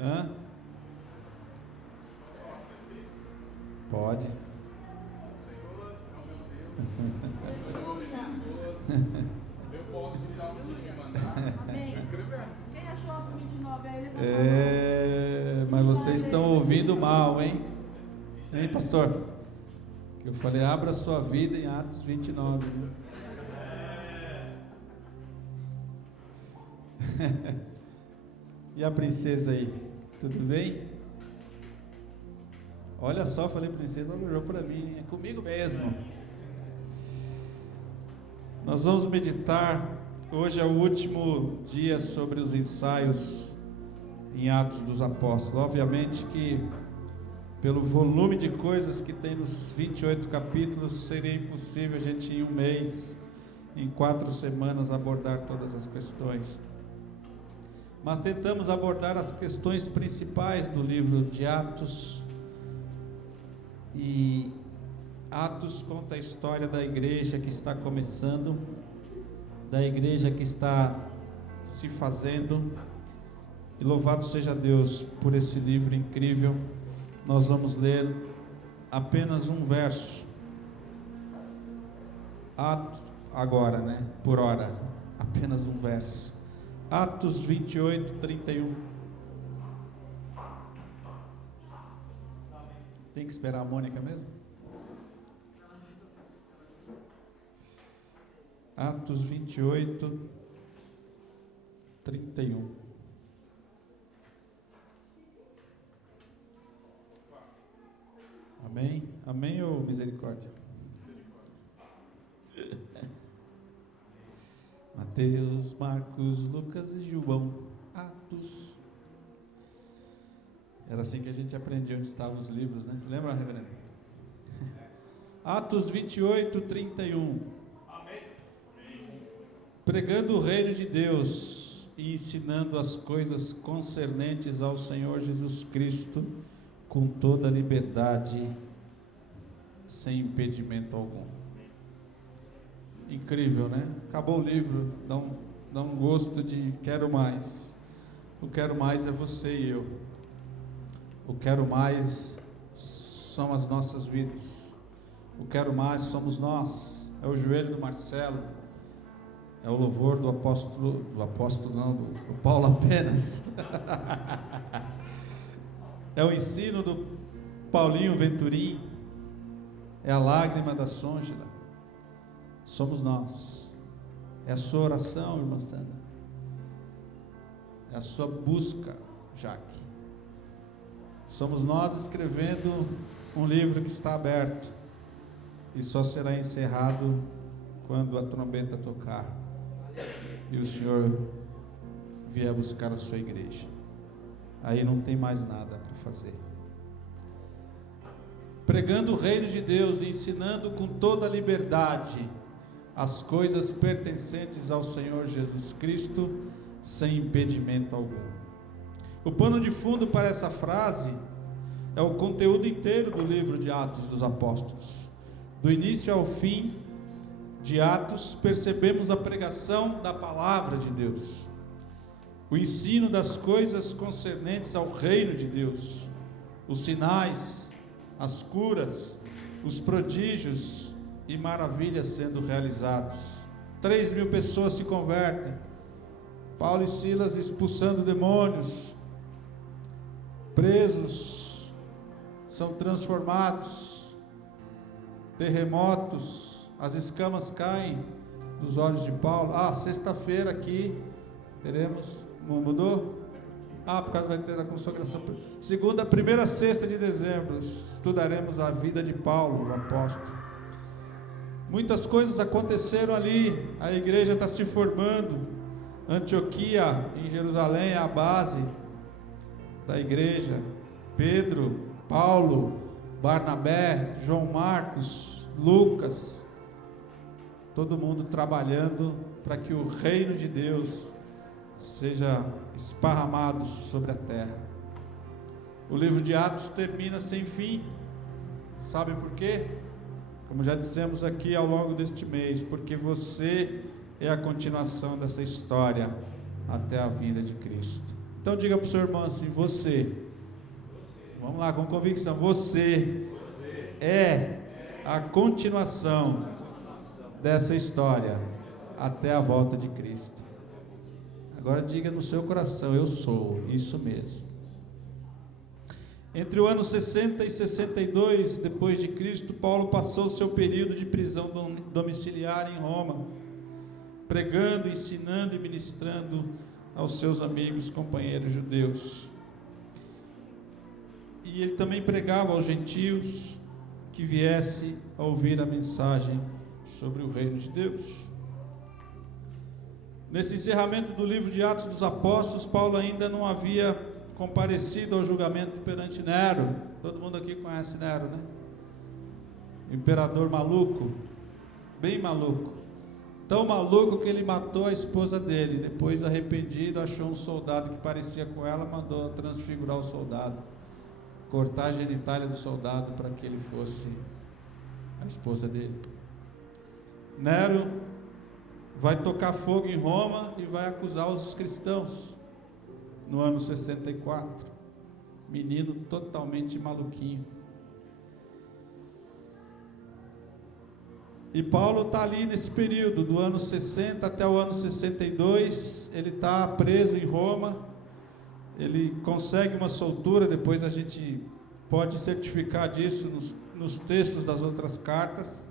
Hã? Pode. Eu posso dar um dia e mandar. Amém. Escrever. Quem achou Atos 29 aí, levanta Mas vocês estão ouvindo mal, hein? Hein, pastor? Que eu falei, abra sua vida em Atos 29. Né? E a princesa aí? Tudo bem? Olha só, falei princesa, ela olhou para mim, é comigo mesmo. Nós vamos meditar, hoje é o último dia sobre os ensaios em Atos dos Apóstolos. Obviamente que pelo volume de coisas que tem nos 28 capítulos, seria impossível a gente em um mês, em 4 semanas, abordar todas as questões. Mas tentamos abordar as questões principais do livro de Atos. E Atos conta a história da igreja que está começando, da igreja que está se fazendo. E louvado seja Deus por esse livro incrível. Nós vamos ler apenas um verso. Agora, né? Por hora, apenas um verso. Atos 28, 31. Tem que esperar a Mônica mesmo? Atos 28, 31. Amém? Amém ou misericórdia? Mateus, Marcos, Lucas e João. Atos. Era assim que a gente aprendia onde estavam os livros, né? Lembra, reverendo? Atos 28, 31. Amém. Pregando o reino de Deus e ensinando as coisas concernentes ao Senhor Jesus Cristo com toda liberdade, sem impedimento algum. Incrível, né? Acabou o livro, dá um gosto de quero mais. O quero mais é você e eu. O quero mais são as nossas vidas. O quero mais somos nós. É o joelho do Marcelo. É o louvor do apóstolo não, do Paulo apenas. É o ensino do Paulinho Venturim. É a lágrima da Sôngela. Somos nós. É a sua oração, irmã Sandra. É a sua busca, Jaque. Somos nós escrevendo um livro que está aberto e só será encerrado quando a trombeta tocar e o Senhor vier buscar a sua igreja. Aí não tem mais nada para fazer. Pregando o reino de Deus e ensinando com toda a liberdade as coisas pertencentes ao Senhor Jesus Cristo, sem impedimento algum. O pano de fundo para essa frase é o conteúdo inteiro do livro de Atos dos Apóstolos. Do início ao fim de Atos, percebemos a pregação da palavra de Deus, o ensino das coisas concernentes ao reino de Deus, os sinais, as curas, os prodígios e maravilhas sendo realizados. 3.000 pessoas se convertem. Paulo e Silas expulsando demônios. Presos são transformados. Terremotos, as escamas caem dos olhos de Paulo. Sexta-feira aqui teremos, não mudou? Por causa vai ter a consagração. Segunda, primeira sexta de dezembro, estudaremos a vida de Paulo, o apóstolo. Muitas coisas aconteceram ali, a igreja está se formando. Antioquia, em Jerusalém, é a base da igreja. Pedro, Paulo, Barnabé, João Marcos, Lucas, todo mundo trabalhando para que o reino de Deus seja esparramado sobre a terra. O livro de Atos termina sem fim. Sabe por quê? Como já dissemos aqui ao longo deste mês, porque você é a continuação dessa história até a vinda de Cristo. Então diga para o seu irmão assim: você. Vamos lá, com convicção. Você é a continuação dessa história até a volta de Cristo. Agora diga no seu coração: eu sou, isso mesmo. Entre o ano 60 e 62 depois de Cristo, Paulo passou o seu período de prisão domiciliar em Roma, pregando, ensinando e ministrando aos seus amigos, companheiros judeus. E ele também pregava aos gentios que viesse a ouvir a mensagem sobre o reino de Deus. Nesse encerramento do livro de Atos dos Apóstolos, Paulo ainda não havia comparecido ao julgamento perante Nero. Todo mundo aqui conhece Nero, né? Imperador maluco, bem maluco. Tão maluco que ele matou a esposa dele. Depois, arrependido, achou um soldado que parecia com ela, mandou transfigurar o soldado, cortar a genitália do soldado para que ele fosse a esposa dele. Nero vai tocar fogo em Roma e vai acusar os cristãos no ano 64. Menino totalmente maluquinho. E Paulo está ali nesse período, do ano 60 até o ano 62, ele está preso em Roma, ele consegue uma soltura, depois a gente pode certificar disso nos textos das outras cartas,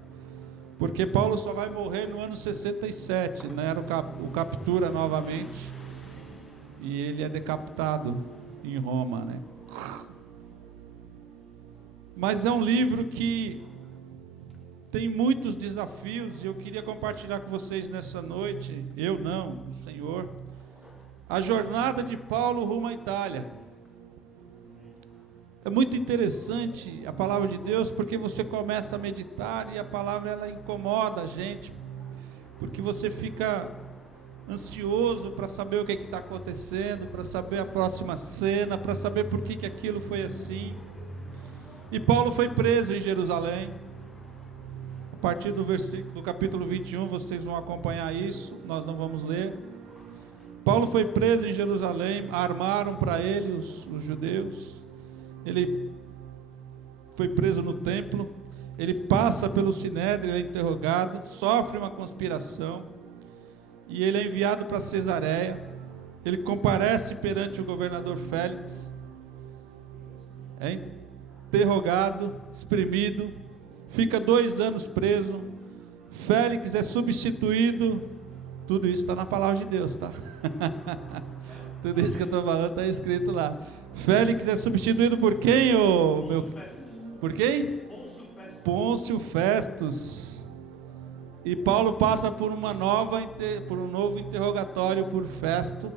porque Paulo só vai morrer no ano 67, Nero o captura novamente, e ele é decapitado em Roma, né? Mas é um livro que tem muitos desafios, e eu queria compartilhar com vocês nessa noite, eu não, o Senhor, a jornada de Paulo rumo à Itália. É muito interessante a palavra de Deus, porque você começa a meditar e a palavra ela incomoda a gente, porque você fica ansioso para saber o que está acontecendo, para saber a próxima cena, para saber por que aquilo foi assim. E Paulo foi preso em Jerusalém. A partir do capítulo 21, vocês vão acompanhar isso, nós não vamos ler. Paulo foi preso em Jerusalém, armaram para ele os judeus, ele foi preso no templo, ele passa pelo Sinédrio, ele é interrogado, sofre uma conspiração, e ele é enviado para Cesareia, ele comparece perante o governador Félix, é interrogado, exprimido, fica 2 anos preso, Félix é substituído, tudo isso está na palavra de Deus, tá? Tudo isso que eu estou falando está escrito lá. Félix é substituído por quem, por quem? Pôncio Festus. E Paulo passa por um novo interrogatório por Festo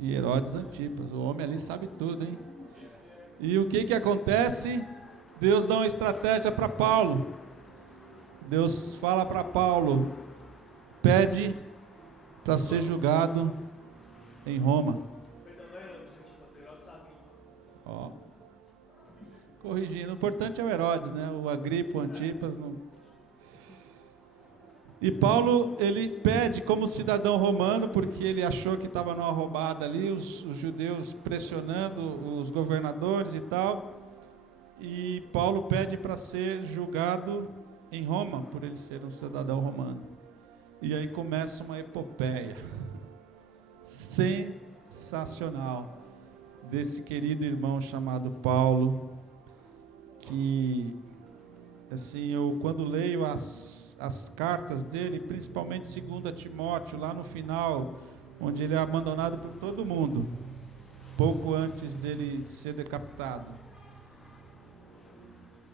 e Herodes Antipas. O homem ali sabe tudo, hein? E o que acontece? Deus dá uma estratégia para Paulo. Deus fala para Paulo: pede para ser julgado em Roma. Ó, corrigindo, o importante é o Herodes, né? O Agripa, o Antipas. E Paulo, ele pede como cidadão romano, porque ele achou que estava numa roubada ali, os judeus pressionando os governadores e tal. E Paulo pede para ser julgado em Roma, por ele ser um cidadão romano. E aí começa uma epopeia sensacional desse querido irmão chamado Paulo, que, assim, eu quando leio as cartas dele, principalmente 2 Timóteo, lá no final, onde ele é abandonado por todo mundo, pouco antes dele ser decapitado.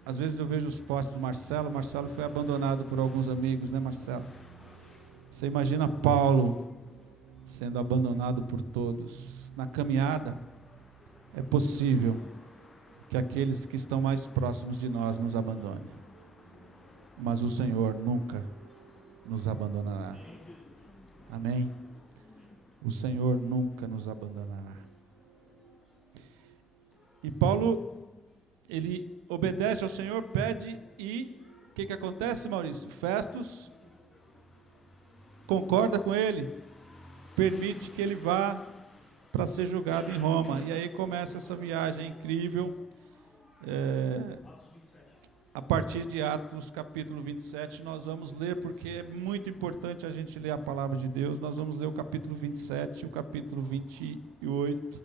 Às vezes eu vejo os posts do Marcelo foi abandonado por alguns amigos, né, Marcelo? Você imagina Paulo sendo abandonado por todos. Na caminhada, é possível que aqueles que estão mais próximos de nós nos abandonem, mas o Senhor nunca nos abandonará. Amém? O Senhor nunca nos abandonará. E Paulo, ele obedece ao Senhor, pede, e o que acontece, Maurício? Festus concorda com ele, permite que ele vá para ser julgado em Roma. E aí começa essa viagem incrível. A partir de Atos capítulo 27, nós vamos ler, porque é muito importante a gente ler a palavra de Deus. Nós vamos ler o capítulo 27 e o capítulo 28,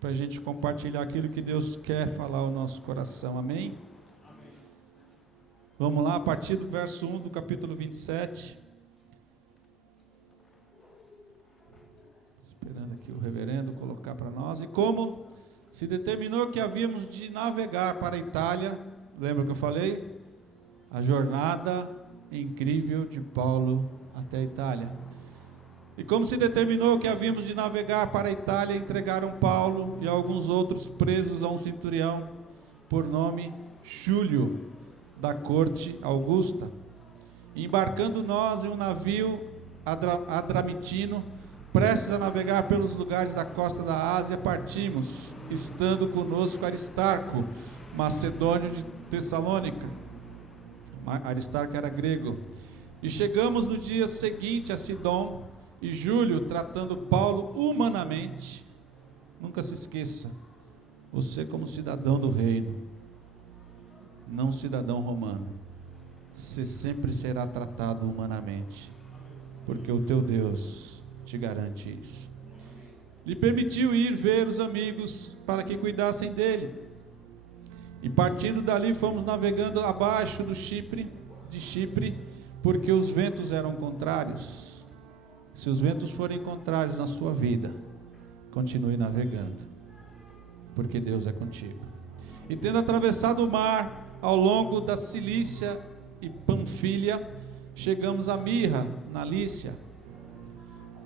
para a gente compartilhar aquilo que Deus quer falar ao nosso coração. Amém? Amém. Vamos lá, a partir do verso 1 do capítulo 27. Esperando aqui o reverendo colocar para nós. E como se determinou que havíamos de navegar para a Itália, lembra que eu falei? A jornada incrível de Paulo até a Itália. E como se determinou que havíamos de navegar para a Itália, entregaram Paulo e alguns outros presos a um centurião, por nome Júlio, da corte Augusta. Embarcando nós em um navio adramitino, prestes a navegar pelos lugares da costa da Ásia, partimos, estando conosco Aristarco, macedônio de Tessalônica. Aristarco era grego. E chegamos no dia seguinte a Sidom, e Júlio, tratando Paulo humanamente, nunca se esqueça, você como cidadão do reino, não cidadão romano, você sempre será tratado humanamente, porque o teu Deus te garante isso. Lhe permitiu ir ver os amigos para que cuidassem dele. E partindo dali fomos navegando abaixo de Chipre, porque os ventos eram contrários. Se os ventos forem contrários na sua vida, continue navegando, porque Deus é contigo. E tendo atravessado o mar ao longo da Cilícia e Panfilha, chegamos a Mirra, na Lícia,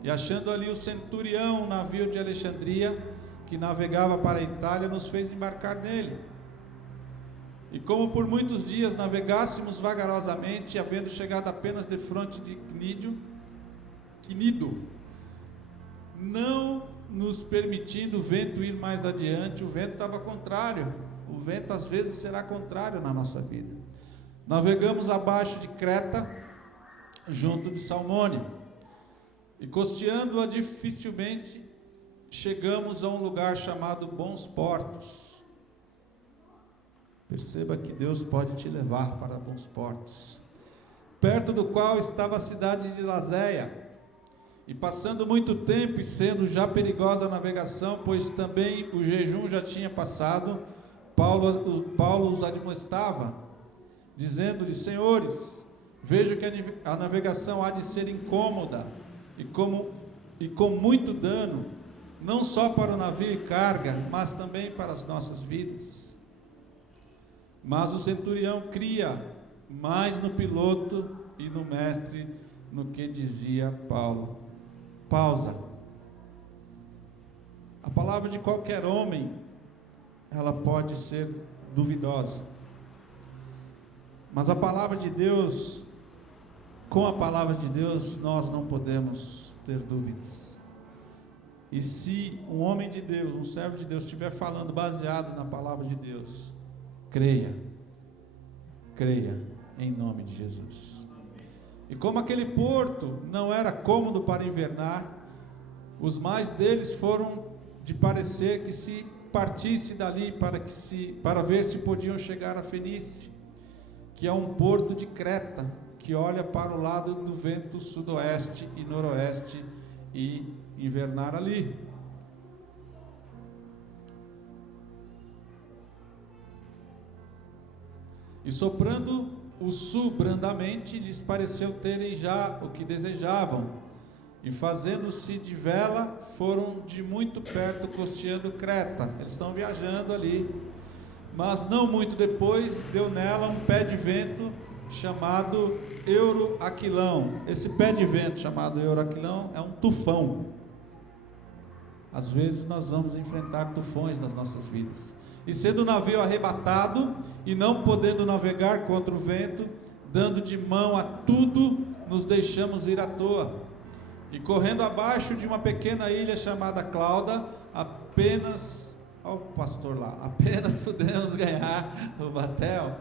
e achando ali o centurião, um navio de Alexandria, que navegava para a Itália, nos fez embarcar nele. E como por muitos dias navegássemos vagarosamente, havendo chegado apenas defronte de Cnido, não nos permitindo o vento ir mais adiante, o vento estava contrário. O vento às vezes será contrário na nossa vida. Navegamos abaixo de Creta, junto de Salmone, e costeando-a dificilmente, chegamos a um lugar chamado Bons Portos. Perceba que Deus pode te levar para bons portos, perto do qual estava a cidade de Lazéia. E passando muito tempo e sendo já perigosa a navegação, pois também o jejum já tinha passado, Paulo os admoestava, dizendo-lhes: Senhores, vejo que a navegação há de ser incômoda e com muito dano, não só para o navio e carga, mas também para as nossas vidas. Mas o centurião cria mais no piloto e no mestre, no que dizia Paulo. Pausa. A palavra de qualquer homem, ela pode ser duvidosa, mas a palavra de Deus, com a palavra de Deus, nós não podemos ter dúvidas. E se um homem de Deus, um servo de Deus, estiver falando baseado na palavra de Deus, creia em nome de Jesus. E como aquele porto não era cômodo para invernar, os mais deles foram de parecer que se partisse dali para ver se podiam chegar a Fenícia, que é um porto de Creta, que olha para o lado do vento sudoeste e noroeste, e invernar ali. E soprando o sul brandamente, lhes pareceu terem já o que desejavam, e fazendo-se de vela, foram de muito perto costeando Creta. Eles estão viajando ali, mas não muito depois, deu nela um pé de vento chamado Euroaquilão. Esse pé de vento chamado Euroaquilão é um tufão. Às vezes nós vamos enfrentar tufões nas nossas vidas. E sendo o navio arrebatado, e não podendo navegar contra o vento, dando de mão a tudo, nos deixamos ir à toa. E correndo abaixo de uma pequena ilha chamada Clauda, apenas pudemos ganhar o batel.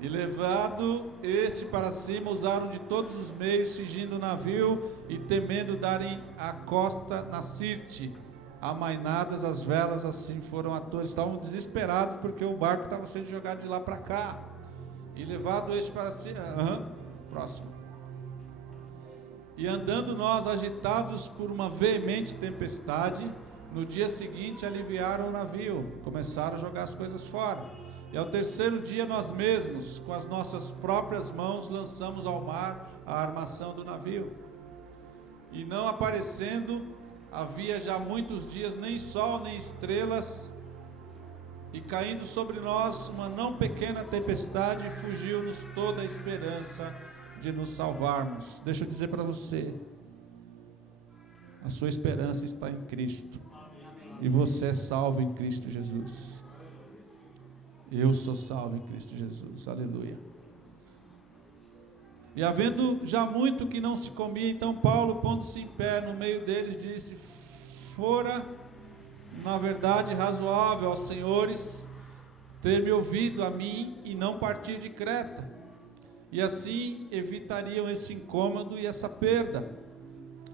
E levado este para cima, usaram de todos os meios, cingindo o navio e temendo darem a costa na Sirte. Amainadas as velas, assim foram atores. Estavam desesperados porque o barco estava sendo jogado de lá para cá. E levado este para cima. Próximo. E andando nós agitados por uma veemente tempestade, no dia seguinte aliviaram o navio, começaram a jogar as coisas fora. E ao terceiro dia nós mesmos, com as nossas próprias mãos, lançamos ao mar a armação do navio. E não aparecendo, havia já muitos dias nem sol nem estrelas, e caindo sobre nós uma não pequena tempestade, fugiu-nos toda a esperança de nos salvarmos. Deixa eu dizer para você, a sua esperança está em Cristo, e você é salvo em Cristo Jesus. Eu sou salvo em Cristo Jesus, aleluia. E havendo já muito que não se comia, então Paulo, pondo-se em pé no meio deles, disse: fora, na verdade, razoável aos senhores ter me ouvido a mim e não partir de Creta, e assim evitariam esse incômodo e essa perda.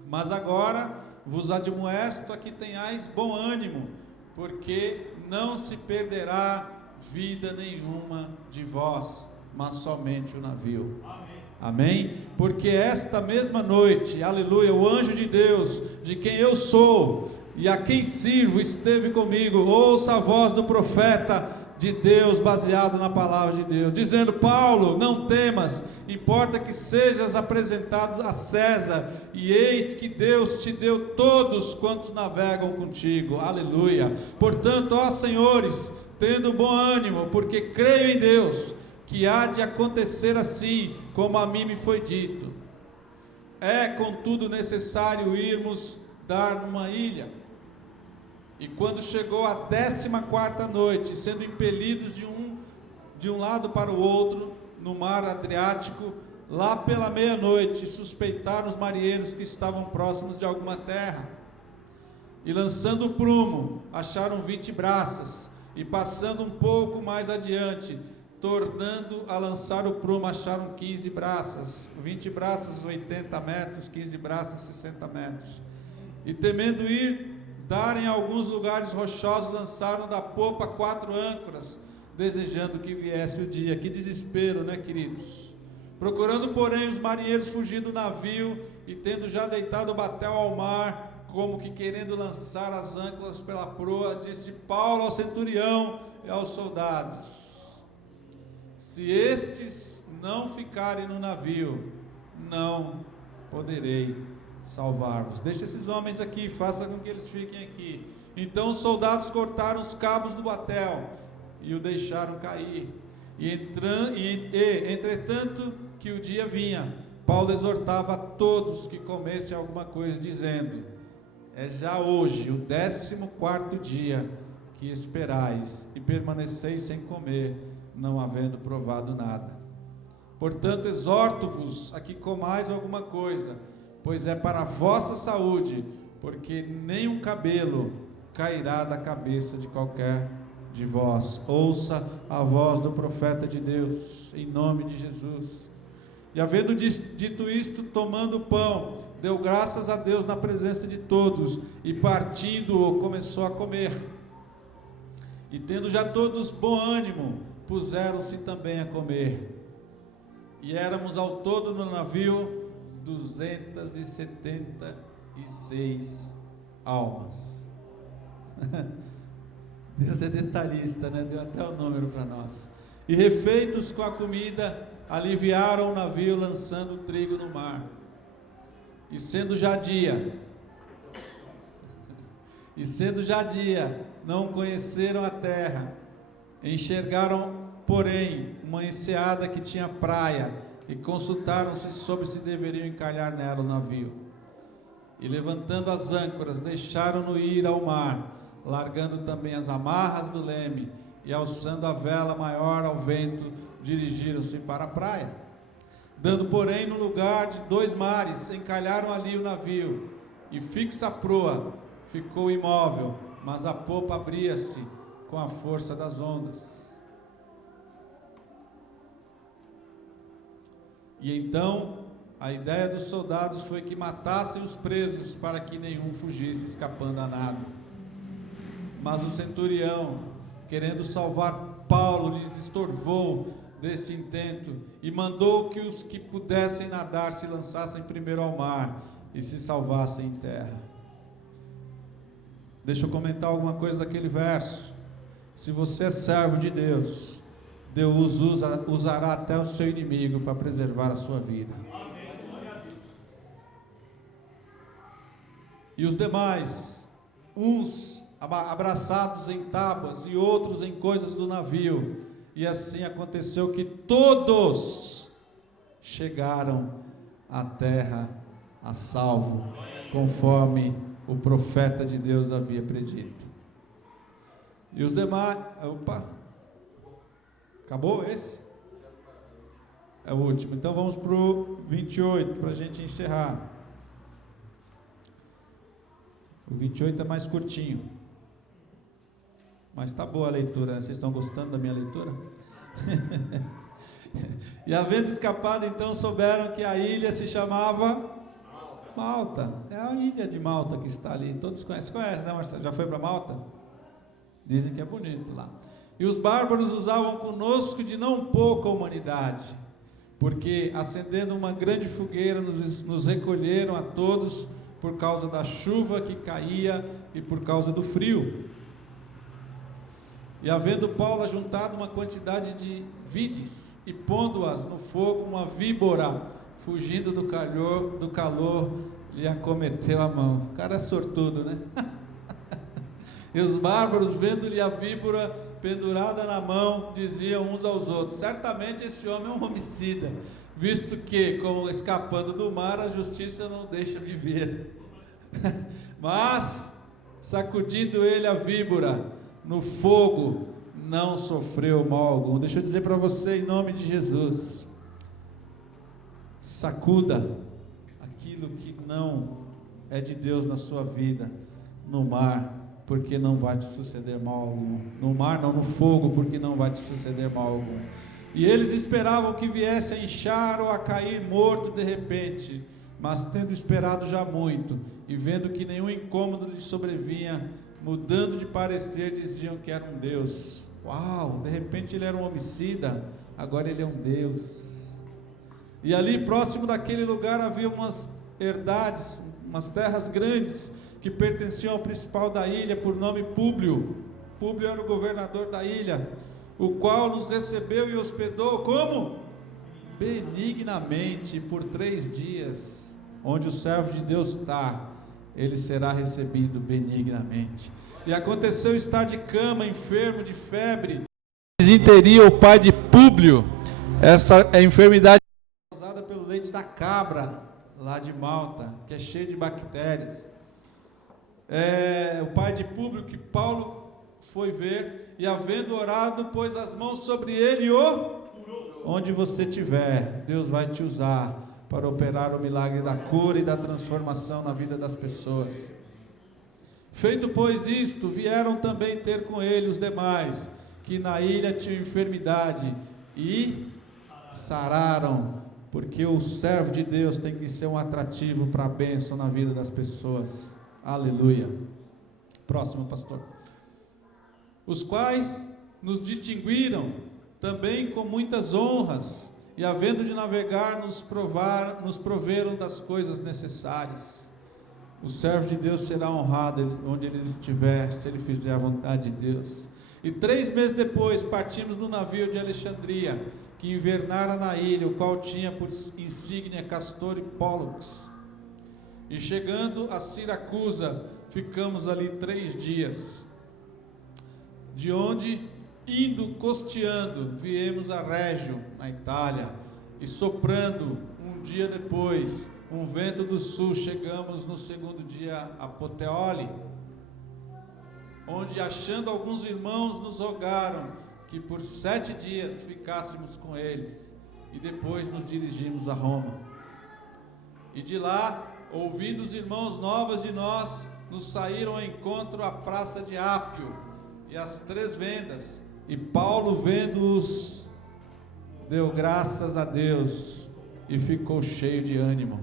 Mas agora vos admoesto a que tenhais bom ânimo, porque não se perderá vida nenhuma de vós, mas somente o navio. Amém? Porque esta mesma noite, aleluia, o anjo de Deus, de quem eu sou e a quem sirvo, esteve comigo. Ouça a voz do profeta de Deus, baseado na palavra de Deus, dizendo: Paulo, não temas, importa que sejas apresentado a César, e eis que Deus te deu todos quantos navegam contigo. Aleluia. Portanto, ó senhores, tendo bom ânimo, porque creio em Deus, que há de acontecer assim, como a mim me foi dito. É, contudo, necessário irmos dar numa ilha. E quando chegou a 14ª noite, sendo impelidos de um lado para o outro, no mar Adriático, lá pela meia-noite, suspeitaram os marinheiros que estavam próximos de alguma terra. E lançando o prumo, acharam 20 braças, e passando um pouco mais adiante, tornando a lançar o prumo, acharam 15 braças, 20 braças 80 metros, 15 braças 60 metros, e temendo ir dar em alguns lugares rochosos, lançaram da popa 4 âncoras, desejando que viesse o dia. Que desespero, né, queridos? Procurando, porém, os marinheiros fugir do navio, e tendo já deitado o batel ao mar, como que querendo lançar as âncoras pela proa, disse Paulo ao centurião e aos soldados: se estes não ficarem no navio, não poderei salvar-vos. Deixa esses homens aqui, faça com que eles fiquem aqui. Então os soldados cortaram os cabos do batel e o deixaram cair. Entretanto que o dia vinha, Paulo exortava a todos que comessem alguma coisa, dizendo: é já hoje o 14º dia que esperais e permaneceis sem comer, não havendo provado nada. Portanto, exorto-vos a que comais alguma coisa, pois é para a vossa saúde, porque nenhum cabelo cairá da cabeça de qualquer de vós. Ouça a voz do profeta de Deus, em nome de Jesus. E havendo dito isto, tomando o pão, deu graças a Deus na presença de todos, e partindo-o, começou a comer. E tendo já todos bom ânimo, puseram-se também a comer. E éramos ao todo no navio 276 almas. Deus é detalhista, né? Deu até o número para nós. E refeitos com a comida, aliviaram o navio, lançando o trigo no mar. E sendo já dia, não conheceram a terra. Enxergaram, porém, uma enseada que tinha praia, e consultaram-se sobre se deveriam encalhar nela o navio. E levantando as âncoras, deixaram-no ir ao mar, largando também as amarras do leme, e alçando a vela maior ao vento, dirigiram-se para a praia. Dando, porém, no lugar de 2 mares, encalharam ali o navio, e fixa a proa ficou imóvel, mas a popa abria-se com a força das ondas. E então a ideia dos soldados foi que matassem os presos para que nenhum fugisse escapando a nada. Mas o centurião, querendo salvar Paulo, lhes estorvou deste intento e mandou que os que pudessem nadar se lançassem primeiro ao mar e se salvassem em terra. Deixa eu comentar alguma coisa daquele verso. Se você é servo de Deus, Deus usará até o seu inimigo para preservar a sua vida. E os demais, uns abraçados em tábuas e outros em coisas do navio, e assim aconteceu que todos chegaram à terra a salvo, conforme o profeta de Deus havia predito. E os demais, acabou esse? É o último. Então vamos para o 28, para a gente encerrar. O 28 é mais curtinho, mas está boa a leitura, né? Vocês estão gostando da minha leitura? E havendo escapado, então souberam que a ilha se chamava Malta. É a ilha de Malta que está ali. Todos conhecem, né, Marcelo? Já foi para Malta? Dizem que é bonito lá. E os bárbaros usavam conosco de não pouca humanidade, porque acendendo uma grande fogueira nos recolheram a todos por causa da chuva que caía e por causa do frio. E havendo Paulo ajuntado uma quantidade de vides e pondo-as no fogo, uma víbora, fugindo do calor, lhe acometeu a mão. O cara é sortudo, né? E os bárbaros, vendo-lhe a víbora pendurada na mão, diziam uns aos outros: certamente esse homem é um homicida, visto que, como escapando do mar, a justiça não deixa viver. Mas, sacudindo ele a víbora no fogo, não sofreu mal algum. Deixa eu dizer para você, em nome de Jesus, sacuda aquilo que não é de Deus na sua vida no mar, porque não vai te suceder mal algum. No mar não, no fogo, porque não vai te suceder mal algum. E eles esperavam que viesse a inchar ou a cair morto de repente, mas tendo esperado já muito, e vendo que nenhum incômodo lhe sobrevinha, mudando de parecer, diziam que era um Deus. Uau, de repente ele era um homicida, agora ele é um Deus. E ali próximo daquele lugar havia umas herdades, umas terras grandes, que pertenciam ao principal da ilha, por nome Públio. Públio era o governador da ilha, o qual nos recebeu e hospedou, como? Benignamente, por 3 dias. Onde o servo de Deus está, ele será recebido benignamente. E aconteceu estar de cama, enfermo de febre, desinteria o pai de Públio. Essa é a enfermidade causada pelo leite da cabra, lá de Malta, que é cheio de bactérias. O pai de Públio, que Paulo foi ver, e havendo orado, pôs as mãos sobre ele e onde você estiver, Deus vai te usar para operar o milagre da cura e da transformação na vida das pessoas. Feito pois isto, vieram também ter com ele os demais, que na ilha tinham enfermidade, e sararam, porque o servo de Deus tem que ser um atrativo para a bênção na vida das pessoas. Aleluia. Próximo, pastor. Os quais nos distinguiram também com muitas honras, e havendo de navegar, nos proveram das coisas necessárias. O servo de Deus será honrado onde ele estiver, se ele fizer a vontade de Deus. E 3 meses depois partimos no navio de Alexandria, que invernara na ilha, o qual tinha por insígnia Castor e Pólux. E chegando a Siracusa, ficamos ali 3 dias, de onde, indo costeando, viemos a Régio, na Itália, e soprando um dia depois, um vento do sul, chegamos no 2º dia a Puteoli, onde, achando alguns irmãos, nos rogaram que por 7 dias ficássemos com eles, e depois nos dirigimos a Roma. E de lá, ouvindo os irmãos novas de nós, nos saíram ao encontro à praça de Ápio e às 3 vendas, e Paulo, vendo-os, deu graças a Deus e ficou cheio de ânimo.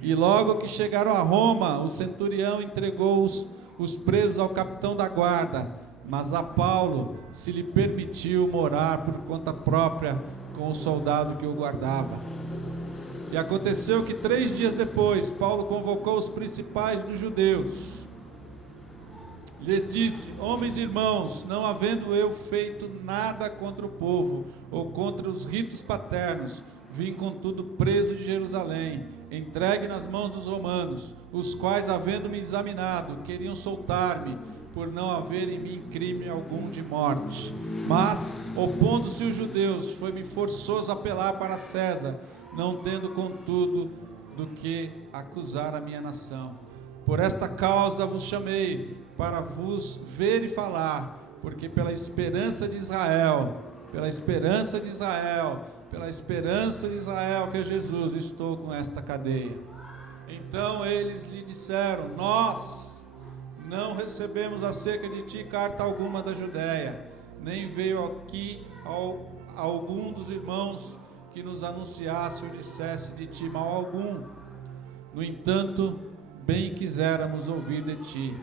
E logo que chegaram a Roma, o centurião entregou os presos ao capitão da guarda, mas a Paulo se lhe permitiu morar por conta própria com o soldado que o guardava. E aconteceu que 3 dias depois, Paulo convocou os principais dos judeus. Lhes disse: homens e irmãos, não havendo eu feito nada contra o povo, ou contra os ritos paternos, vim contudo preso de Jerusalém, entregue nas mãos dos romanos, os quais, havendo-me examinado, queriam soltar-me, por não haver em mim crime algum de morte. Mas, opondo-se os judeus, foi-me forçoso apelar para César, não tendo contudo do que acusar a minha nação. Por esta causa vos chamei, para vos ver e falar, porque pela esperança de Israel, que é Jesus, estou com esta cadeia. Então eles lhe disseram: nós não recebemos acerca de ti carta alguma da Judéia, nem veio aqui algum dos irmãos que nos anunciasse ou dissesse de ti mal algum. No entanto, bem quiséramos ouvir de ti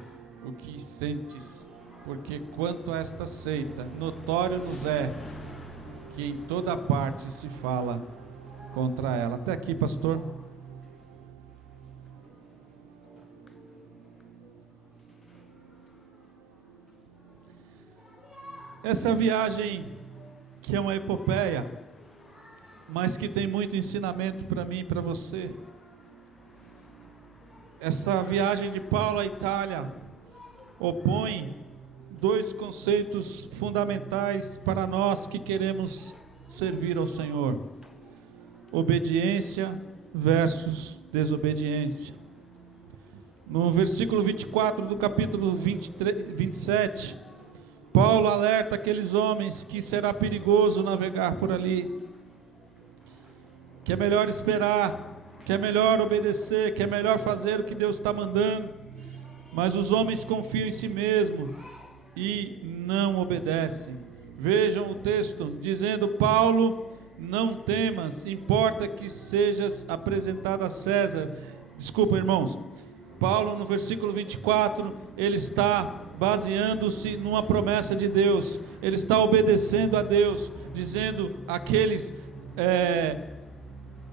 o que sentes, porque quanto a esta seita, notório nos é que em toda parte se fala contra ela. Até aqui, pastor. Essa viagem, que é uma epopeia, mas que tem muito ensinamento para mim e para você. Essa viagem de Paulo à Itália opõe 2 conceitos fundamentais para nós que queremos servir ao Senhor: obediência versus desobediência. No versículo 24 do capítulo 27, Paulo alerta aqueles homens que será perigoso navegar por ali, que é melhor esperar, que é melhor obedecer, que é melhor fazer o que Deus está mandando, mas os homens confiam em si mesmos e não obedecem. Vejam o texto dizendo: Paulo, não temas, importa que sejas apresentado a César. Desculpa, irmãos. Paulo, no versículo 24, ele está baseando-se numa promessa de Deus, ele está obedecendo a Deus, dizendo àqueles: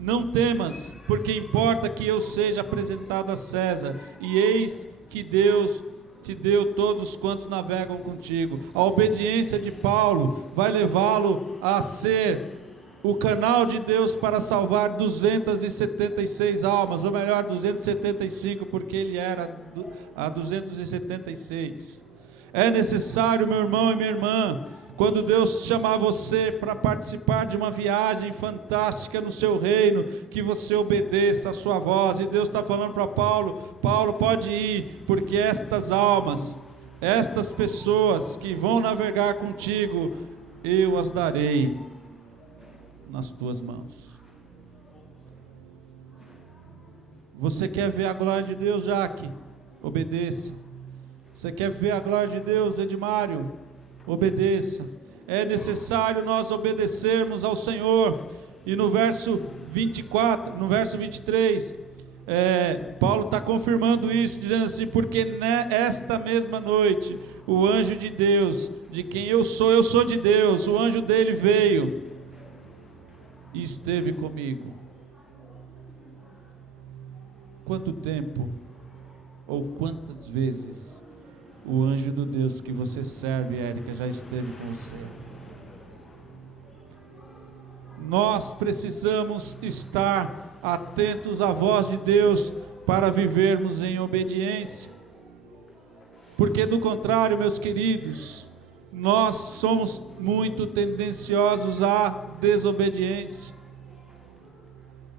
não temas, porque importa que eu seja apresentado a César, e eis que Deus te deu todos quantos navegam contigo. A obediência de Paulo vai levá-lo a ser o canal de Deus para salvar 276 almas, ou melhor, 275, porque ele era a 276. É necessário, meu irmão e minha irmã, quando Deus chamar você para participar de uma viagem fantástica no seu reino, que você obedeça a sua voz. E Deus está falando para Paulo: Paulo, pode ir, porque estas almas, estas pessoas que vão navegar contigo, eu as darei nas tuas mãos. Você quer ver a glória de Deus, Jaque? Obedeça. Você quer ver a glória de Deus, Edmário? Obedeça. É necessário nós obedecermos ao Senhor. E no verso 24, no verso 23, Paulo está confirmando isso, dizendo assim: porque esta mesma noite, o anjo de Deus, de quem eu sou de Deus, o anjo dele veio e esteve comigo. Quanto tempo, ou quantas vezes, o anjo do Deus que você serve, Érica, já esteve com você? Nós precisamos estar atentos à voz de Deus para vivermos em obediência, porque do contrário, meus queridos, nós somos muito tendenciosos à desobediência.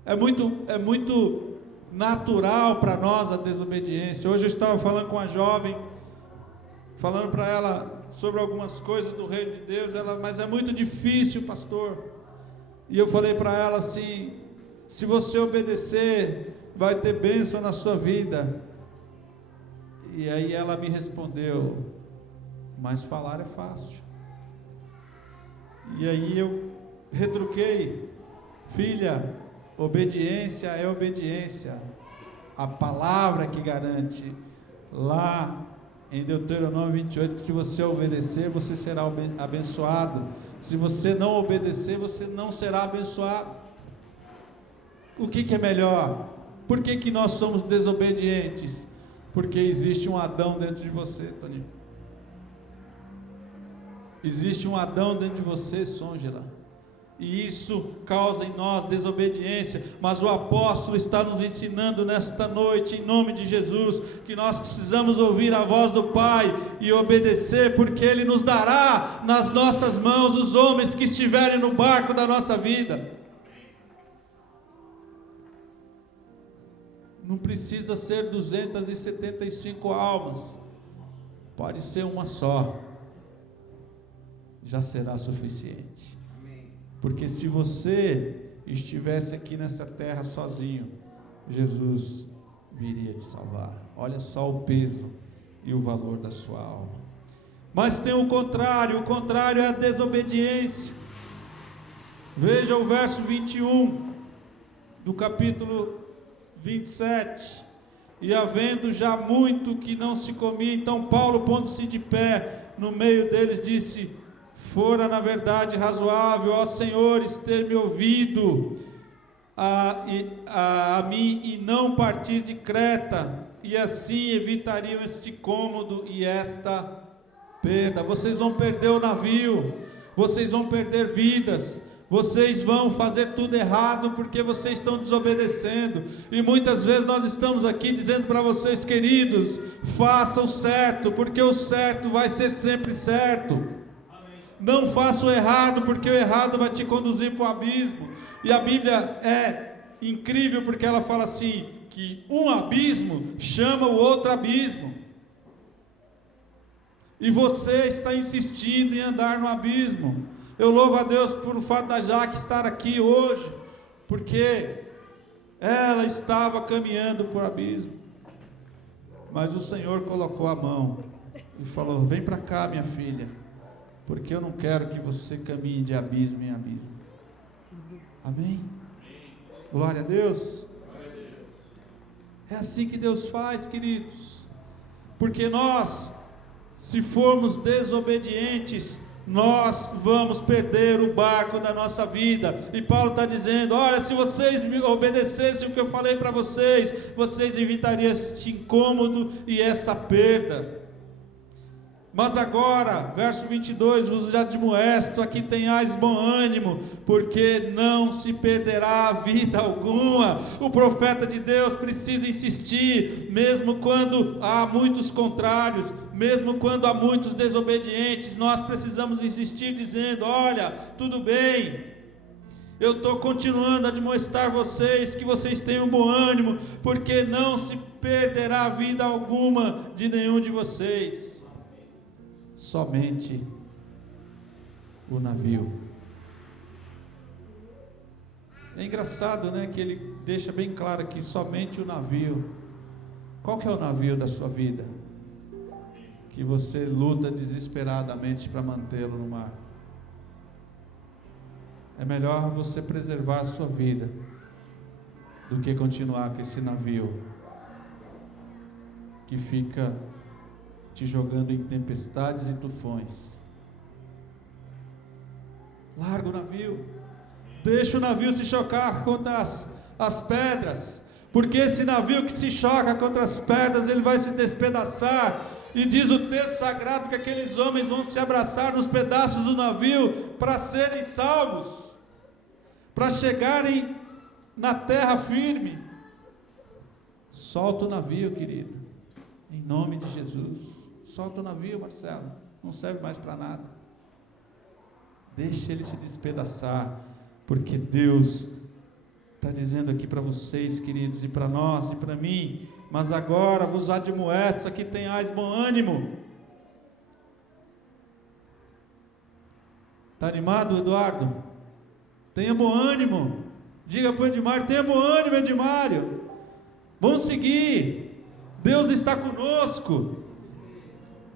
É muito natural para nós a desobediência. Hoje eu estava falando com a jovem, falando para ela sobre algumas coisas do reino de Deus. Mas é muito difícil, pastor. E eu falei para ela assim: se você obedecer, vai ter bênção na sua vida. E aí ela me respondeu: mas falar é fácil. E aí eu retruquei: filha, Obediência é obediência. A palavra que garante lá em Deuteronômio 28, que se você obedecer, você será abençoado. Se você não obedecer, você não será abençoado. O que é melhor? Por que nós somos desobedientes? Porque existe um Adão dentro de você, Toninho. Existe um Adão dentro de você, Sôngela. E isso causa em nós desobediência, mas o apóstolo está nos ensinando nesta noite, em nome de Jesus, que nós precisamos ouvir a voz do Pai e obedecer, porque Ele nos dará nas nossas mãos os homens que estiverem no barco da nossa vida. Não precisa ser 275 almas, pode ser uma só, já será suficiente. Porque se você estivesse aqui nessa terra sozinho, Jesus viria te salvar. Olha só o peso e o valor da sua alma. Mas tem o contrário é a desobediência. Veja o verso 21 do capítulo 27. E havendo já muito que não se comia, então Paulo, pondo-se de pé no meio deles, disse: fora na verdade razoável, ó senhores, ter me ouvido a mim e não partir de Creta, e assim evitariam este incômodo e esta perda. Vocês vão perder o navio, vocês vão perder vidas, vocês vão fazer tudo errado porque vocês estão desobedecendo. E muitas vezes nós estamos aqui dizendo para vocês, queridos, façam o certo, porque o certo vai ser sempre certo. Não faça o errado, porque o errado vai te conduzir para o abismo. E a Bíblia é incrível, porque ela fala assim, que um abismo chama o outro abismo. E você está insistindo em andar no abismo. Eu louvo a Deus por o fato da Jaque estar aqui hoje, porque ela estava caminhando por abismo, mas o Senhor colocou a mão e falou: vem para cá, minha filha, porque eu não quero que você caminhe de abismo em abismo. Amém? Glória a Deus. É assim que Deus faz, queridos, porque nós, se formos desobedientes, nós vamos perder o barco da nossa vida. E Paulo está dizendo: olha, se vocês me obedecessem o que eu falei para vocês, vocês evitariam este incômodo e essa perda. Mas agora, verso 22, vos já admoesto, aqui tenhais bom ânimo, porque não se perderá vida alguma. O profeta de Deus precisa insistir, mesmo quando há muitos contrários, mesmo quando há muitos desobedientes, nós precisamos insistir dizendo: olha, tudo bem, eu estou continuando a admoestar vocês, que vocês tenham bom ânimo, porque não se perderá vida alguma de nenhum de vocês. Somente o navio. É engraçado, né, que ele deixa bem claro aqui, somente o navio. Qual que é o navio da sua vida? Que você luta desesperadamente para mantê-lo no mar. É melhor você preservar a sua vida do que continuar com esse navio que fica te jogando em tempestades e tufões. Larga o navio, deixa o navio se chocar contra as pedras, porque esse navio que se choca contra as pedras, ele vai se despedaçar. E diz o texto sagrado que aqueles homens vão se abraçar nos pedaços do navio para serem salvos, para chegarem na terra firme. Solta o navio, querido, em nome de Jesus. Solta o navio, Marcelo, não serve mais para nada. Deixa ele se despedaçar, porque Deus está dizendo aqui para vocês, queridos, e para nós, e para mim: mas agora vos admoesto, que tenhais bom ânimo. Está animado, Eduardo? Tenha bom ânimo. Diga para o Edmário: tenha bom ânimo, Edmário. Vamos seguir. Deus está conosco.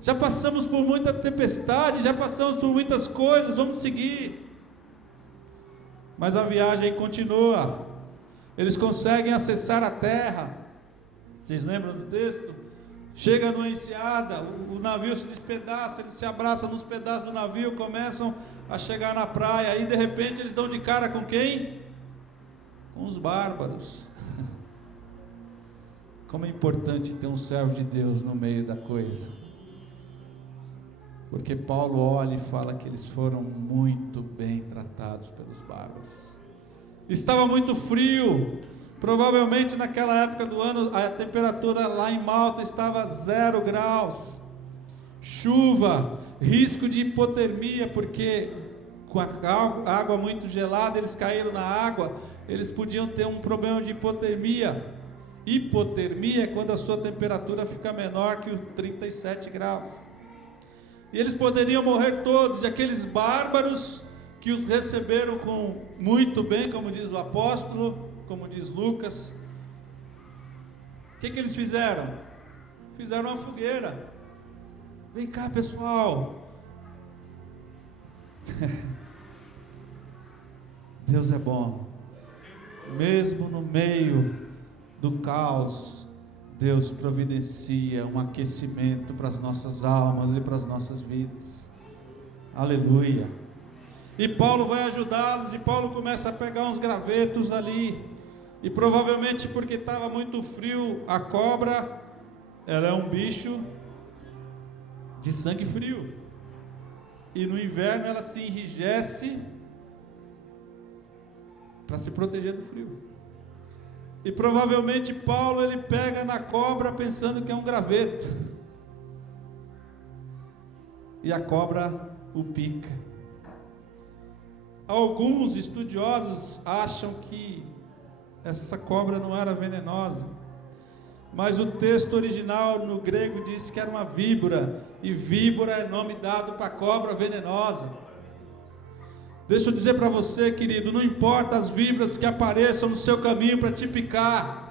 Já passamos por muita tempestade, já passamos por muitas coisas, vamos seguir. Mas a viagem continua. eles conseguem acessar a terra. Vocês lembram do texto? Chega numa enseada, o navio se despedaça, eles se abraçam nos pedaços do navio, começam a chegar na praia, aí de repente eles dão de cara com quem? Com os bárbaros. Como é importante ter um servo de Deus no meio da coisa, porque Paulo olha e fala que eles foram muito bem tratados pelos bárbaros. Estava muito frio, provavelmente naquela época do ano a temperatura lá em Malta estava 0 graus, chuva, risco de hipotermia, porque com a água muito gelada, eles caíram na água, eles podiam ter um problema de hipotermia. Hipotermia é quando a sua temperatura fica menor que os 37 graus. E eles poderiam morrer todos, e aqueles bárbaros que os receberam com muito bem, como diz o apóstolo, como diz Lucas, o que eles fizeram? Fizeram uma fogueira. Vem cá, pessoal. Deus é bom. Mesmo no meio do caos, Deus providencia um aquecimento para as nossas almas e para as nossas vidas. Aleluia. E Paulo vai ajudá-los, e Paulo começa a pegar uns gravetos ali, e provavelmente porque estava muito frio, a cobra, ela é um bicho de sangue frio, e no inverno ela se enrijece para se proteger do frio. E provavelmente Paulo ele pega na cobra pensando que é um graveto, e a cobra o pica. Alguns estudiosos acham que essa cobra não era venenosa, mas o texto original no grego diz que era uma víbora, e víbora é nome dado para cobra venenosa. Deixa eu dizer para você, querido, não importa as víboras que apareçam no seu caminho para te picar,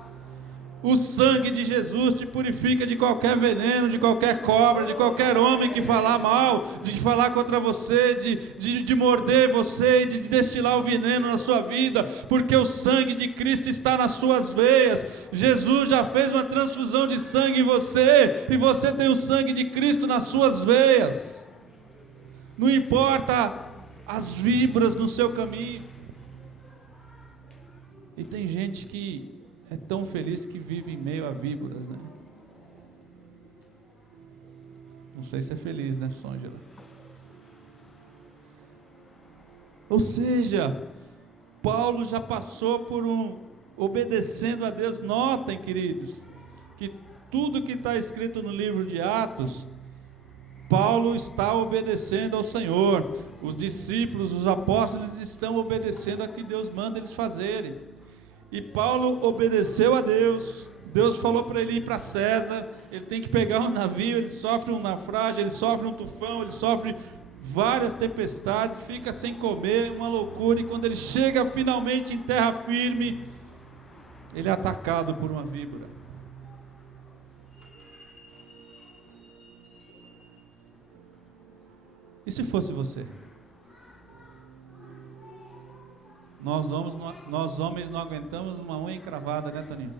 o sangue de Jesus te purifica de qualquer veneno, de qualquer cobra, de qualquer homem que falar mal, de falar contra você, de morder você, de destilar o veneno na sua vida, porque o sangue de Cristo está nas suas veias. Jesus já fez uma transfusão de sangue em você, e você tem o sangue de Cristo nas suas veias. Não importa as víboras no seu caminho. E tem gente que é tão feliz que vive em meio a víboras, né? Não sei se é feliz, né, Sôngela? Ou seja, Paulo já passou por obedecendo a Deus. Notem, queridos, que tudo que está escrito no livro de Atos, Paulo está obedecendo ao Senhor. Os discípulos, os apóstolos estão obedecendo a que Deus manda eles fazerem. E Paulo obedeceu a Deus. Deus falou para ele ir para César, ele tem que pegar um navio, ele sofre um naufrágio, ele sofre um tufão, ele sofre várias tempestades, fica sem comer, uma loucura, e quando ele chega finalmente em terra firme, ele é atacado por uma víbora. E se fosse você? Nós homens não aguentamos uma unha encravada, né, Toninho?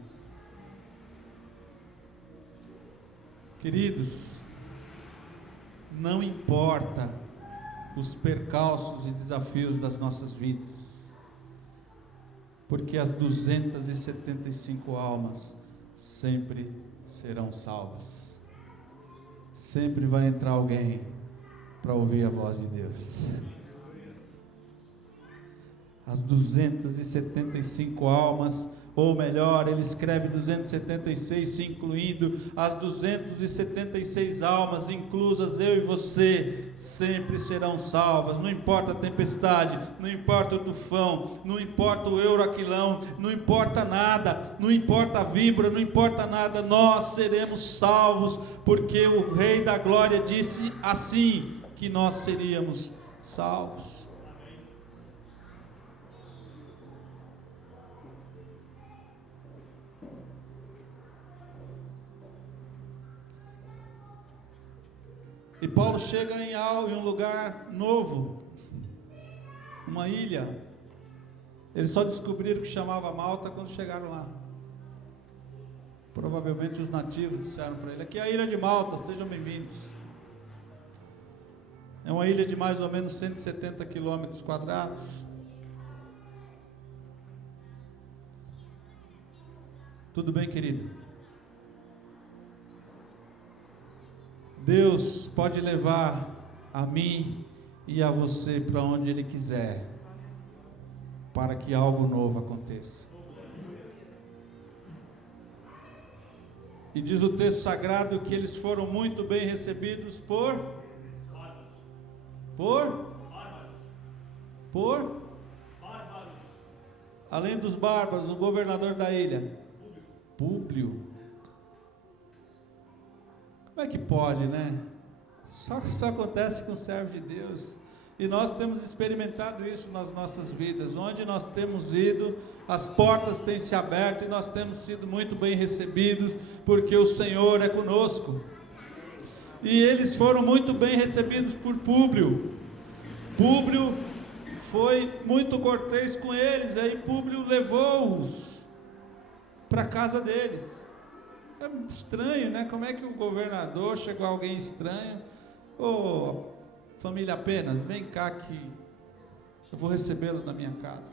Queridos, não importa os percalços e desafios das nossas vidas, porque as 275 almas sempre serão salvas. Sempre vai entrar alguém para ouvir a voz de Deus. As 275 almas, ou melhor, ele escreve 276, incluindo as 276 almas, inclusas eu e você, sempre serão salvas. Não importa a tempestade, não importa o tufão, não importa o euro-aquilão, não importa nada, não importa a víbora, não importa nada, nós seremos salvos, porque o Rei da Glória disse assim, que nós seríamos salvos. E Paulo chega em um lugar novo, uma ilha, Eles só descobriram que chamava Malta quando chegaram lá. Provavelmente os nativos disseram para ele: aqui é a ilha de Malta, sejam bem-vindos. É uma ilha de mais ou menos 170 quilômetros quadrados. Tudo bem, querido? Deus pode levar a mim e a você para onde Ele quiser, para que algo novo aconteça. E diz o texto sagrado que eles foram muito bem recebidos por além dos bárbaros, o governador da ilha, Públio. Como é que pode, né? Só acontece com o servo de Deus. E nós temos experimentado isso nas nossas vidas. Onde nós temos ido, as portas têm se aberto e nós temos sido muito bem recebidos, porque o Senhor é conosco. E eles foram muito bem recebidos por Públio. Públio foi muito cortês com eles, aí Públio levou-os para a casa deles. É estranho, né? Como é que o governador chegou a alguém estranho? Ô, família apenas, vem cá que eu vou recebê-los na minha casa.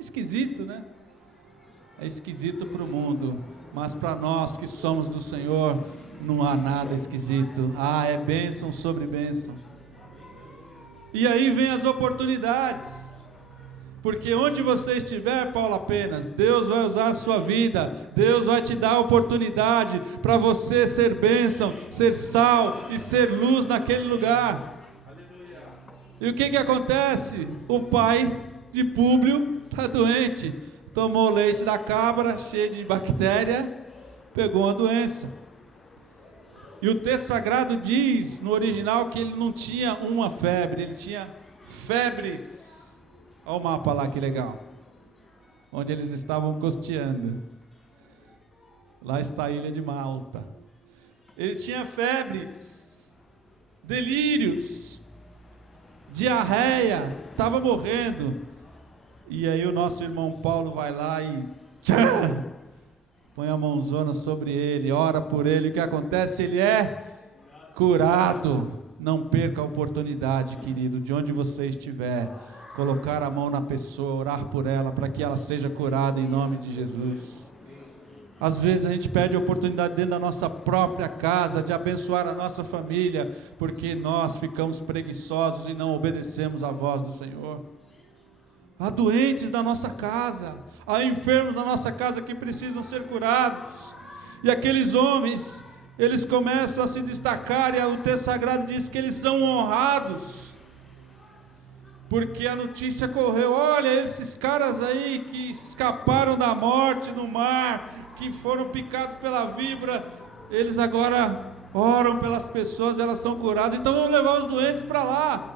Esquisito, né? É esquisito para o mundo, mas para nós que somos do Senhor, não há nada esquisito. É bênção sobre bênção. E aí vem as oportunidades. Porque onde você estiver, Paulo apenas, Deus vai usar a sua vida, Deus vai te dar a oportunidade para você ser bênção, ser sal e ser luz naquele lugar. Aleluia. E o que acontece? O pai de Públio está doente, tomou leite da cabra, cheio de bactéria, pegou uma doença. E o texto sagrado diz, no original, que ele não tinha uma febre, ele tinha febres. Olha o mapa lá, que legal. Onde eles estavam costeando. Lá está a ilha de Malta. Ele tinha febres, delírios, diarreia, estava morrendo. E aí o nosso irmão Paulo vai lá e põe a mãozona sobre ele, ora por ele. O que acontece? Ele é curado. Não perca a oportunidade, querido, de onde você estiver, colocar a mão na pessoa, orar por ela, para que ela seja curada em nome de Jesus. Às vezes a gente pede a oportunidade dentro da nossa própria casa, de abençoar a nossa família, porque nós ficamos preguiçosos e não obedecemos a voz do Senhor. Há doentes na nossa casa, há enfermos na nossa casa que precisam ser curados, e aqueles homens, eles começam a se destacar, e o texto sagrado diz que eles são honrados, porque a notícia correu: olha, esses caras aí que escaparam da morte no mar, que foram picados pela víbora, eles agora oram pelas pessoas, elas são curadas, então vamos levar os doentes para lá.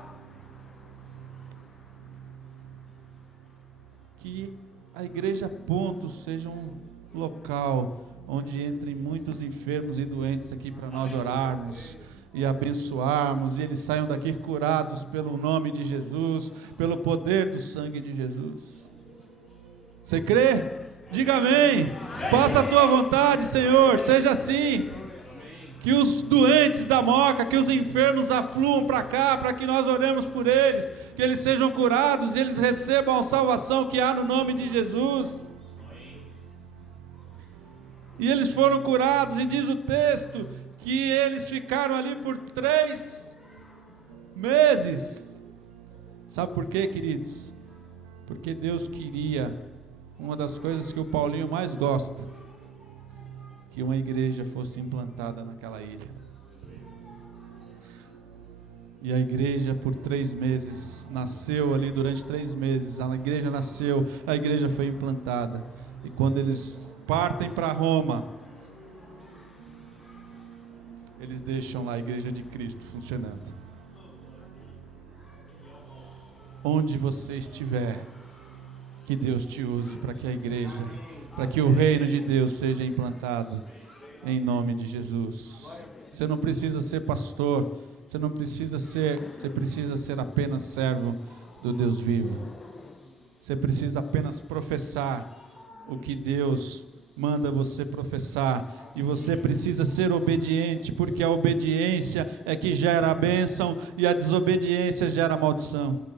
Que a igreja Ponto seja um local onde entrem muitos enfermos e doentes aqui para nós orarmos e abençoarmos, e eles saiam daqui curados pelo nome de Jesus, pelo poder do sangue de Jesus. Você crê? Diga amém. Faça a tua vontade, Senhor, seja assim. Que os doentes da Moca, que os enfermos afluam para cá, para que nós oremos por eles, que eles sejam curados e eles recebam a salvação que há no nome de Jesus. E eles foram curados, e diz o texto que eles ficaram ali por 3 meses. Sabe por quê, queridos? Porque Deus queria, uma das coisas que o Paulinho mais gosta, que uma igreja fosse implantada naquela ilha. E a igreja por 3 meses, nasceu ali durante 3 meses, a igreja nasceu, a igreja foi implantada, e quando eles partem para Roma, eles deixam lá a igreja de Cristo funcionando. Onde você estiver, que Deus te use para que a igreja, para que o reino de Deus seja implantado, em nome de Jesus. Você não precisa ser pastor, você precisa ser apenas servo do Deus vivo. Você precisa apenas professar o que Deus manda você professar, e você precisa ser obediente, porque a obediência é que gera a bênção, e a desobediência gera a maldição.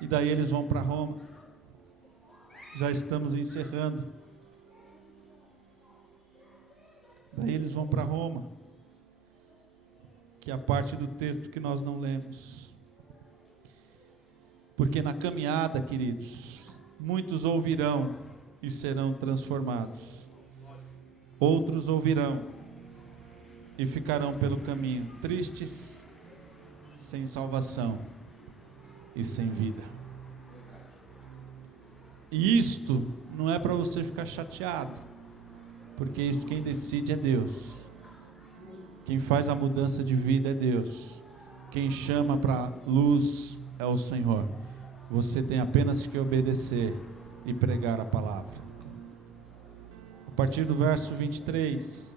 E daí eles vão para Roma. Já estamos encerrando. Daí eles vão para Roma, que é a parte do texto que nós não lemos. Porque na caminhada, queridos, muitos ouvirão e serão transformados. Outros ouvirão e ficarão pelo caminho, tristes, sem salvação e sem vida. E isto não é para você ficar chateado, porque isso quem decide é Deus. Quem faz a mudança de vida é Deus. Quem chama para a luz é o Senhor. Você tem apenas que obedecer e pregar a palavra. A partir do verso 23.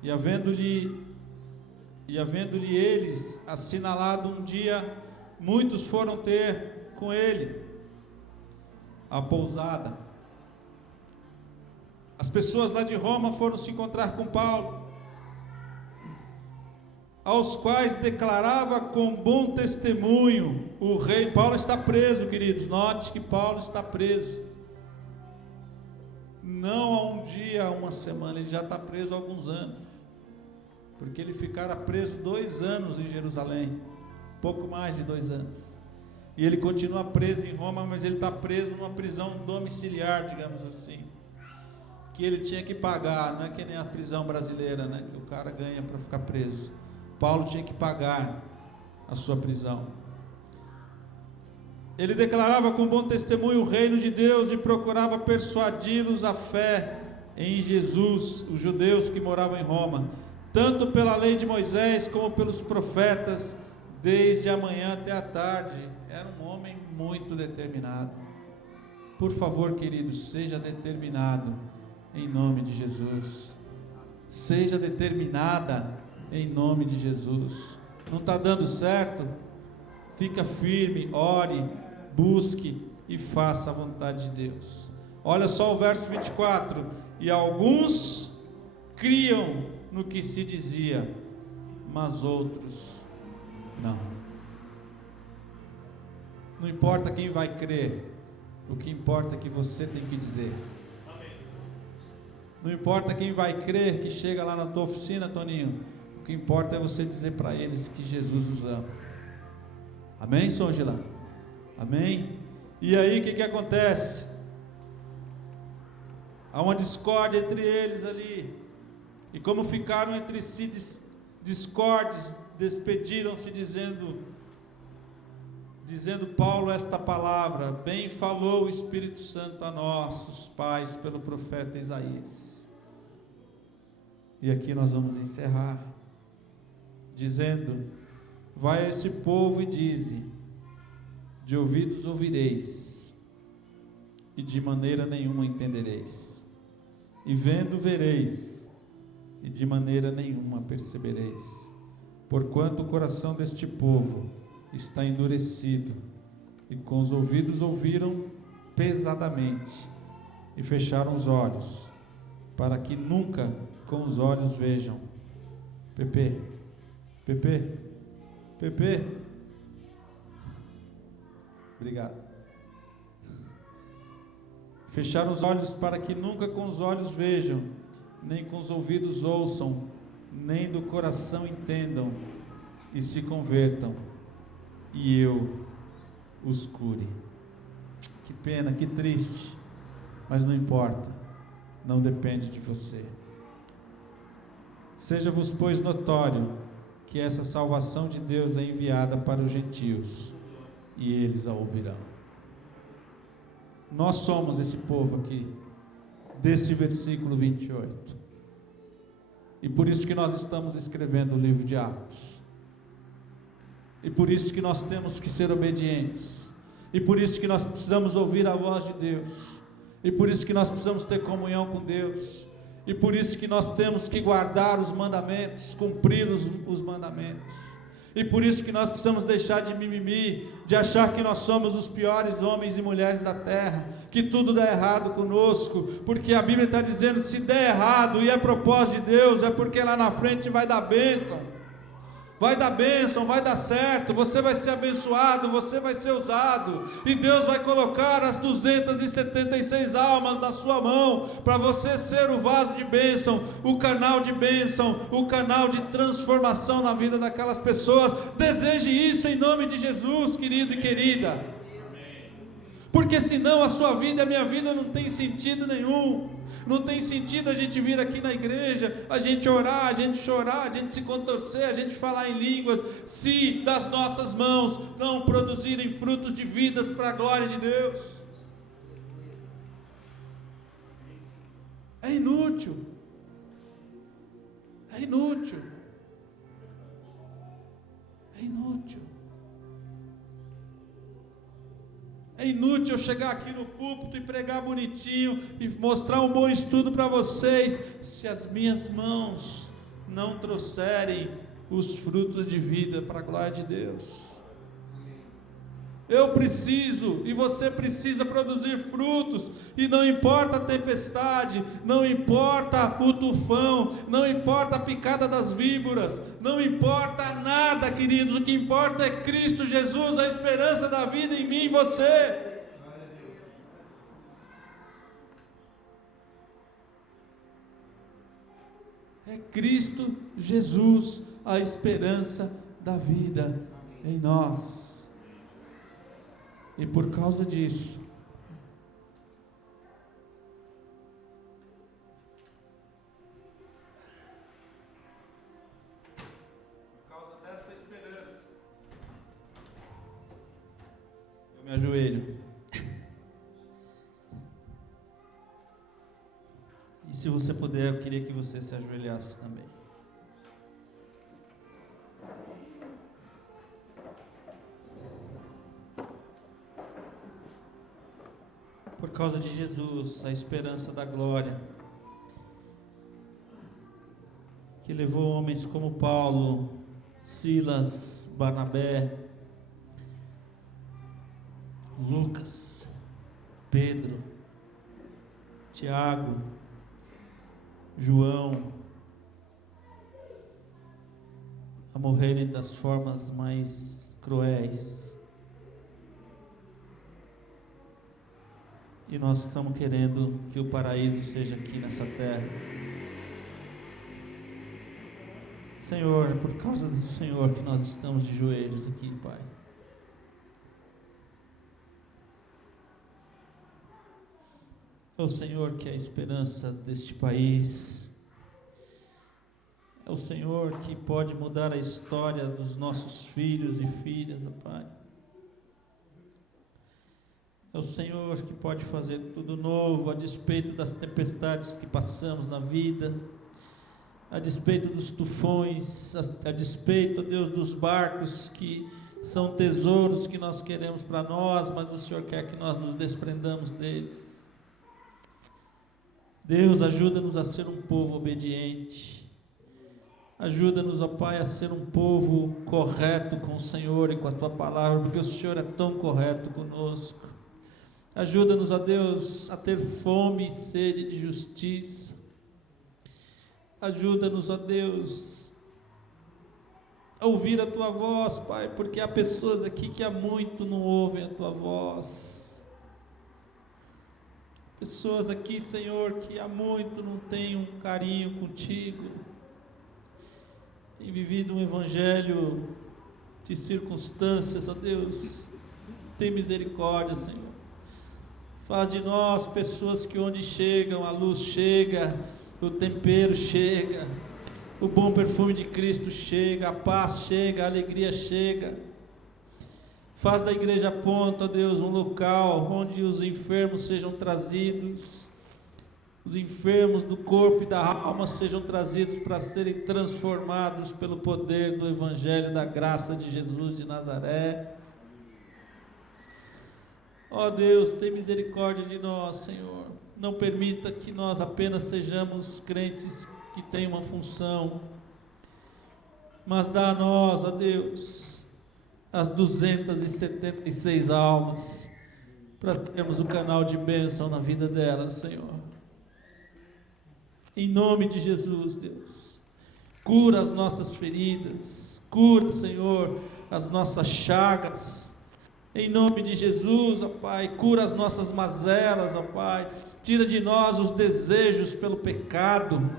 E havendo-lhe eles assinalado um dia, muitos foram ter com ele a pousada. As pessoas lá de Roma foram se encontrar com Paulo, aos quais declarava com bom testemunho o rei. Paulo está preso, queridos, note que Paulo está preso, não há um dia, há uma semana, ele já está preso há alguns anos, porque ele ficara preso 2 anos em Jerusalém, pouco mais de 2 anos, e ele continua preso em Roma, mas ele está preso numa prisão domiciliar, digamos assim, que ele tinha que pagar, não é que nem a prisão brasileira, né, que o cara ganha para ficar preso. Paulo tinha que pagar a sua prisão. Ele declarava com bom testemunho o reino de Deus e procurava persuadi-los à fé em Jesus, os judeus que moravam em Roma, tanto pela lei de Moisés como pelos profetas, desde a manhã até a tarde. Era um homem muito determinado. Por favor, queridos, seja determinado em nome de Jesus. Seja determinada em nome de Jesus. Não está dando certo? Fica firme, ore, busque e faça a vontade de Deus. Olha só o verso 24. E alguns criam no que se dizia, mas outros não. Não importa quem vai crer, o que importa é que você tem que dizer. Não importa quem vai crer que chega lá na tua oficina, Toninho, o que importa é você dizer para eles que Jesus os ama. Amém, Songila? Amém? E aí o que acontece? Há uma discórdia entre eles ali, e como ficaram entre si discordes, despediram-se dizendo Paulo esta palavra: bem falou o Espírito Santo a nossos pais pelo profeta Isaías. E aqui nós vamos encerrar dizendo: vai a esse povo e dize, de ouvidos ouvireis, e de maneira nenhuma entendereis, e vendo vereis, e de maneira nenhuma percebereis, porquanto o coração deste povo está endurecido, e com os ouvidos ouviram pesadamente, e fecharam os olhos, para que nunca com os olhos vejam. Pepe, obrigado. Fecharam os olhos para que nunca com os olhos vejam, nem com os ouvidos ouçam, nem do coração entendam, e se convertam, e eu os cure. Que pena, que triste, mas não importa, não depende de você. Seja-vos, pois, notório que essa salvação de Deus é enviada para os gentios, e eles a ouvirão. Nós somos esse povo aqui, desse versículo 28, e por isso que nós estamos escrevendo o livro de Atos, e por isso que nós temos que ser obedientes, e por isso que nós precisamos ouvir a voz de Deus, e por isso que nós precisamos ter comunhão com Deus, e por isso que nós temos que guardar os mandamentos, cumprir os mandamentos, E por isso que nós precisamos deixar de mimimi, de achar que nós somos os piores homens e mulheres da terra, que tudo dá errado conosco, porque a Bíblia está dizendo, se der errado e é propósito de Deus, é porque lá na frente vai dar bênção, vai dar certo, você vai ser abençoado, você vai ser usado, e Deus vai colocar as 276 almas na sua mão, para você ser o vaso de bênção, o canal de bênção, o canal de transformação na vida daquelas pessoas. Deseje isso em nome de Jesus, querido e querida, porque senão a sua vida e a minha vida não tem sentido nenhum. Não tem sentido a gente vir aqui na igreja, a gente orar, a gente chorar, a gente se contorcer, a gente falar em línguas, se das nossas mãos não produzirem frutos de vidas para a glória de Deus. É inútil. É inútil. É inútil. É inútil eu chegar aqui no púlpito e pregar bonitinho e mostrar um bom estudo para vocês, se as minhas mãos não trouxerem os frutos de vida para a glória de Deus. Eu preciso e você precisa produzir frutos, e não importa a tempestade, não importa o tufão, não importa a picada das víboras, não importa nada, queridos, o que importa é Cristo Jesus, a esperança da vida em mim e você. É Cristo Jesus, a esperança da vida em nós. E por causa disso, por causa dessa esperança, eu me ajoelho. E se você puder, eu queria que você se ajoelhasse também. Por causa de Jesus, a esperança da glória, que levou homens como Paulo, Silas, Barnabé, Lucas, Pedro, Tiago, João, a morrerem das formas mais cruéis. E nós estamos querendo que o paraíso seja aqui nessa terra. Senhor, por causa do Senhor que nós estamos de joelhos aqui, Pai. É o Senhor que é a esperança deste país. É o Senhor que pode mudar a história dos nossos filhos e filhas, ó Pai. É o Senhor que pode fazer tudo novo, a despeito das tempestades que passamos na vida, a despeito dos tufões, a despeito, Deus, dos barcos que são tesouros que nós queremos para nós, mas o Senhor quer que nós nos desprendamos deles. Deus, ajuda-nos a ser um povo obediente, ajuda-nos, ó Pai, a ser um povo correto com o Senhor e com a Tua palavra, porque o Senhor é tão correto conosco. Ajuda-nos, ó Deus, a ter fome e sede de justiça. Ajuda-nos, ó Deus, a ouvir a Tua voz, Pai, porque há pessoas aqui que há muito não ouvem a Tua voz. Pessoas aqui, Senhor, que há muito não têm um carinho contigo. Tem vivido um evangelho de circunstâncias, ó Deus. Tem misericórdia, Senhor. Faz de nós pessoas que onde chegam, a luz chega, o tempero chega, o bom perfume de Cristo chega, a paz chega, a alegria chega. Faz da Igreja Ponto, ó Deus, um local onde os enfermos sejam trazidos, os enfermos do corpo e da alma sejam trazidos para serem transformados pelo poder do Evangelho da graça de Jesus de Nazaré. Ó Deus, tem misericórdia de nós, Senhor. Não permita que nós apenas sejamos crentes que têm uma função, mas dá a nós, ó Deus, as 276 almas, para termos o canal de bênção na vida delas, Senhor. Em nome de Jesus, Deus, cura as nossas feridas, cura, Senhor, as nossas chagas, em nome de Jesus, ó Pai, cura as nossas mazelas, ó Pai, tira de nós os desejos pelo pecado,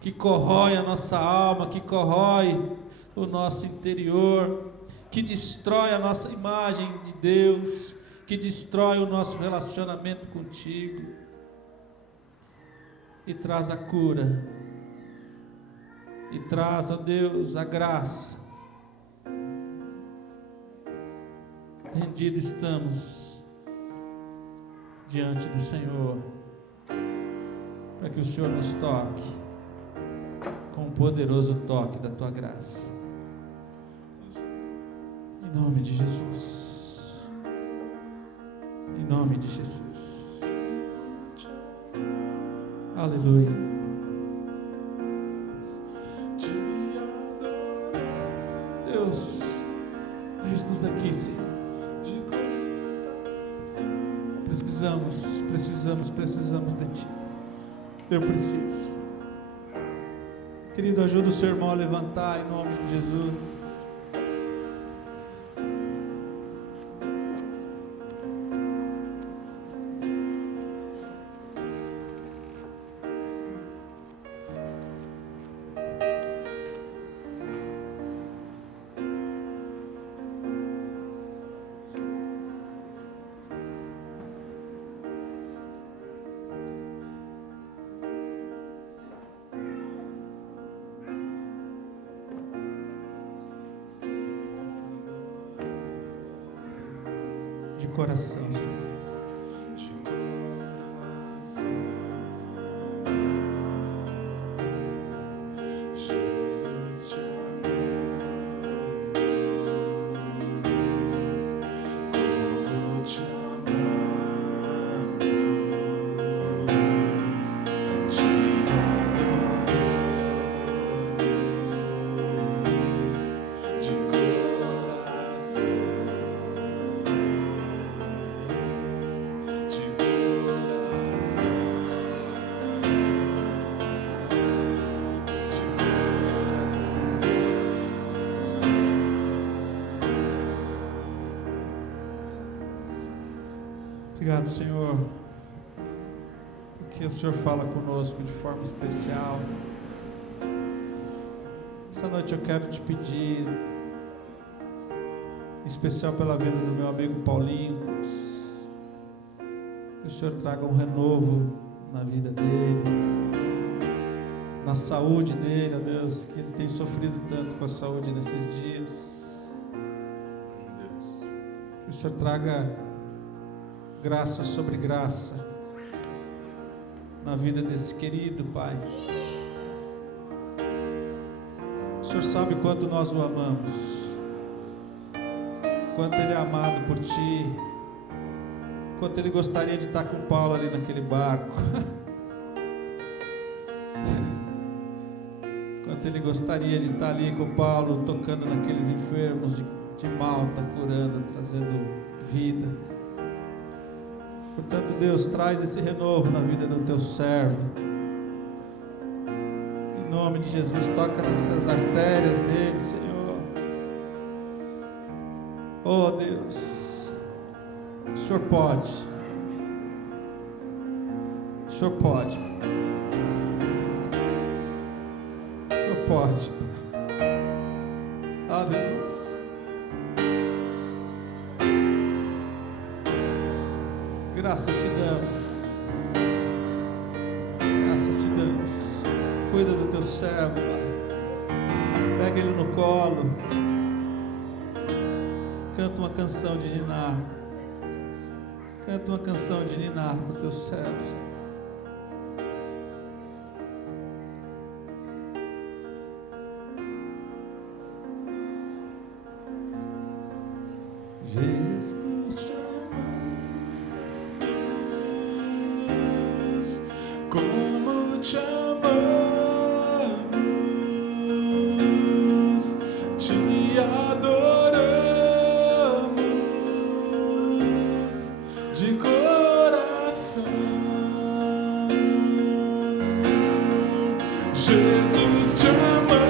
que corrói a nossa alma, que corrói o nosso interior, que destrói a nossa imagem de Deus, que destrói o nosso relacionamento contigo, e traz a cura, e traz, ó Deus, a graça. Rendidos estamos diante do Senhor, para que o Senhor nos toque com um poderoso toque da Tua graça, em nome de Jesus, em nome de Jesus, aleluia. Deus, eis-nos aqui, Senhor. Precisamos de Ti. Eu preciso. Querido, ajuda o seu irmão a levantar em nome de Jesus. Coração, Senhor. Obrigado, Senhor, porque o Senhor fala conosco de forma especial. Essa noite eu quero te pedir, em especial pela vida do meu amigo Paulinho, que o Senhor traga um renovo na vida dele, na saúde dele, ó Deus, que ele tem sofrido tanto com a saúde nesses dias. Que o Senhor traga graça sobre graça na vida desse querido Pai. O Senhor sabe quanto nós o amamos, quanto Ele é amado por Ti, quanto Ele gostaria de estar com Paulo ali naquele barco, quanto Ele gostaria de estar ali com Paulo, tocando naqueles enfermos de Malta, curando, trazendo vida. Portanto, Deus, traz esse renovo na vida do Teu servo. Em nome de Jesus, toca nessas artérias dele, Senhor. Oh, Deus, o Senhor pode. O Senhor pode. O Senhor pode. Aleluia. Graças te damos, graças te damos. Cuida do teu servo, Pai. Pega ele no colo, canta uma canção de ninar, canta uma canção de ninar para o teu servo. Jesus, como te amamos, Jesus te ama.